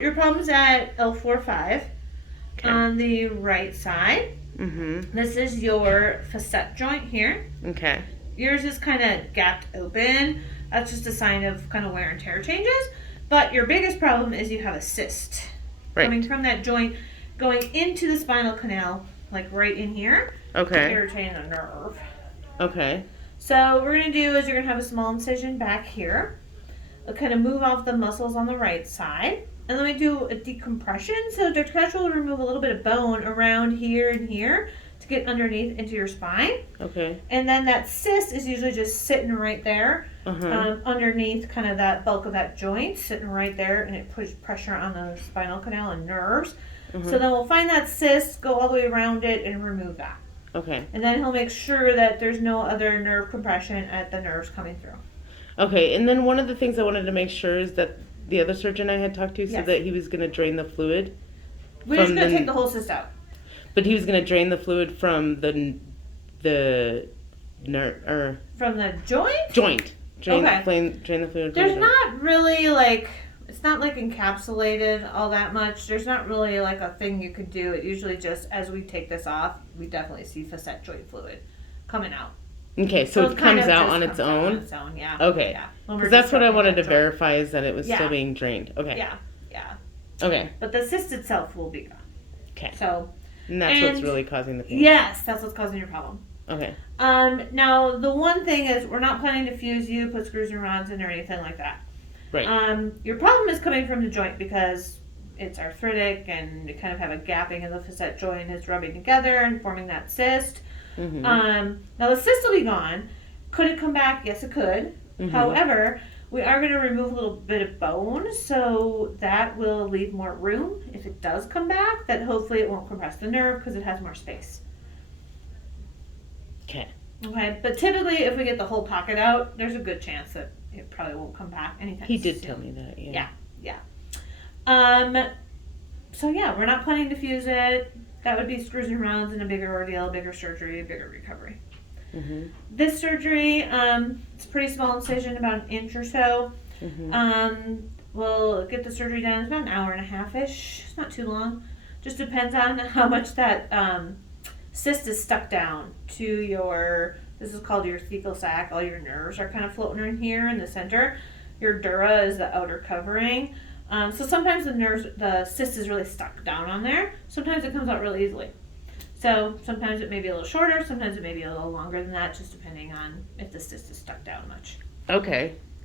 Your problem's at L4-5 Okay. on the right side. Mm-hmm. This is your facet joint here. Okay. Yours is kind of gapped open. That's just a sign of kind of wear and tear changes. But your biggest problem is you have a cyst coming Right. from that joint, going into the spinal canal, like right in here, Okay. irritating the nerve. Okay. So what we're going to do is you're going to have a small incision back here. We'll kind of move off the muscles on the right side. And then we do a decompression. So Dr. Cash will remove a little bit of bone around here and here to get underneath into your spine. Okay. And then that cyst is usually just sitting right there, underneath kind of that bulk of that joint, sitting right there, and it puts pressure on the spinal canal and nerves. So then we'll find that cyst, go all the way around it, and remove that. Okay. And then he'll make sure that there's no other nerve compression at the nerves coming through. Okay. And then one of the things I wanted to make sure is that the other surgeon I had talked to said Yes. that he was going to drain the fluid. We're just going to take the whole cyst out. But he was going to drain the fluid from the nerve or From the joint? joint. Drain Okay. Drain the fluid. There's from the joint. not really like, it's not like encapsulated all that much. There's not really like a thing you could do. It usually just, as we take this off, we definitely see facet joint fluid coming out. Okay, so it kind comes of out just on its comes out own? on its own, yeah. Okay. Yeah. When we're Because that's what I disrupting wanted to that joint. verify is that it was Yeah. still being drained. Okay. Yeah, yeah. Okay. But the cyst itself will be gone. Okay. So, And that's what's really causing the pain. yes, that's what's causing your problem. Okay. Now the one thing is we're not planning to fuse you, put screws and rods in or anything like that. Right. Your problem is coming from the joint because it's arthritic and you kind of have a gapping in the facet joint. It's rubbing together and forming that cyst. Mm-hmm. Now the cyst will be gone. Could it come back? Yes, it could. Mm-hmm. However, we are going to remove a little bit of bone, so that will leave more room if it does come back. That hopefully it won't compress the nerve because it has more space. Okay. Okay, but typically if we get the whole pocket out, there's a good chance that it probably won't come back anytime He did soon. tell me that, yeah. Yeah. So yeah, we're not planning to fuse it. That would be screws and rounds and a bigger ordeal, bigger surgery, bigger recovery. Mm-hmm. This surgery, it's a pretty small incision, about an inch or so. Mm-hmm. We'll get the surgery done. It's about an hour and a half-ish. It's not too long. Just depends on how much that cyst is stuck down to your, this is called your thecal sac. All your nerves are kind of floating in here in the center. Your dura is the outer covering. So sometimes the cyst is really stuck down on there. Sometimes it comes out really easily. So sometimes it may be a little shorter, sometimes it may be a little longer than that, just depending on if the cyst is stuck down much. Okay.